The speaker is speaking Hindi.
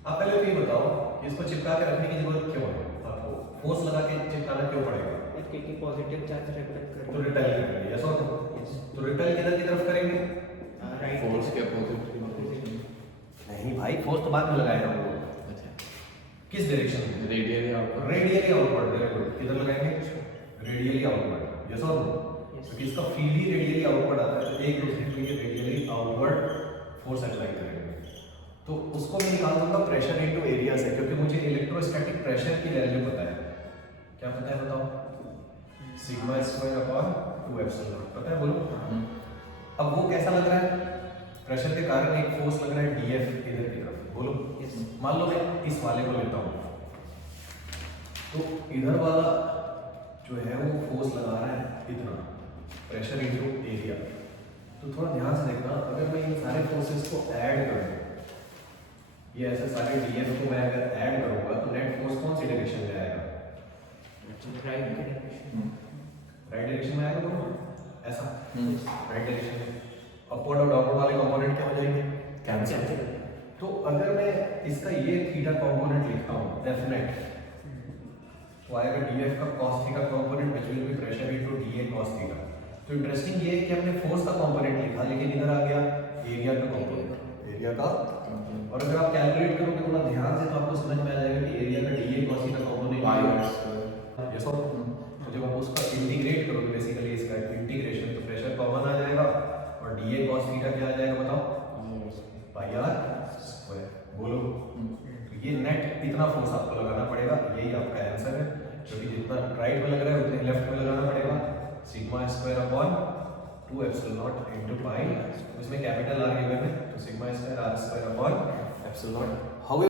आप पहले तो ये बताओ कि इसको चिपका के रखने की जरूरत क्यों है आपको? फोर्स लगा के चिपकाना क्यों पड़ेगा? क्योंकि पॉजिटिव चार्ज रिपेल कर तो रिपेल करेंगे, यस और नो? तो रिपेल किधर की तरफ करेंगे? राइट फोर्स के अपोजिट नहीं भाई, फोर्स तो बाद में लगाएगा हम लोग। अच्छा किस डायरेक्शन में? Radially outward radially outward. Very good. किधर लगाएंगे? रेडियली आउटवर्ड, यस और नो? क्योंकि इसका फील्ड ही रेडियली आउटवर्ड आता है, तो एक दूसरे के लिए रेडियली आउटवर्ड फोर्स अप्लाई करेंगे। तो उसको मैं निकाल दूंगा प्रेशर इनटू एरिया से, क्योंकि मुझे इलेक्ट्रोस्टैटिक प्रेशर की वैल्यू पता है। क्या पता है बताओ? Sigma square upon 2 epsilon not, पता है? बोलो। अब वो कैसा लग रहा है? प्रेशर के कारण एक फोर्स लग रहा है डीएफ इधर की तरफ, बोलो। मान लो मैं इस वाले को लेता हूँ, तो इधर वाला जो है वो फोर्स लगा रहा है इतना, प्रेशर इनटू एरिया। तो थोड़ा ध्यान से देखना, अगर मैं इन सारे फोर्सेस को ऐड करूँ, ये ऐसे सारे डीएफ को मैं अगर ऐड करूँगा तो नेट फोर्स कौन सी डायरेक्शन में आएगा? राइट की डायरेक्शन। राइट डायरेक्शन में आएगा, बोलो। ऐसा राइट डायरेक्शन में अपवर्ड और डाउनवर्ड वाले कंपोनेंट क्या हो जाएंगे? कैंसिल। तो अगर मैं इसका ये थीटा कंपोनेंट लिखता हूँ एफ नेट, तो आएगा डीएफ का cos theta component which will be pressure into DA cos theta. तो इंटरेस्टिंग ये है कि हमने फोर्स का कंपोनेंट लिखा, लेकिन इधर आ गया एरिया का कंपोनेंट, एरिया का। और अगर आप कैलकुलेट करोगे थोड़ा ध्यान से, तो आपको समझ में आ जाएगा कि एरिया का DA cos theta component yes और तो जब आप उसका इंटीग्रेट करोगे, बेसिकली इसका इंटीग्रेशन, तो प्रेशर कॉमन आ जाएगा और डीए cos थीटा क्या आ जाएगा बताओ? पाई आर स्क्वायर, बोलो। तो ये नेट इतना फोर्स आपको लगाना पड़ेगा, यही आपका आंसर है। क्योंकि जितना राइट में लग रहा है उतने लेफ्ट में लगाना पड़ेगा। Sigma square upon 2 epsilon naught into pi, इसमें कैपिटल आर गिवन है, तो sigma square R square upon epsilon naught. How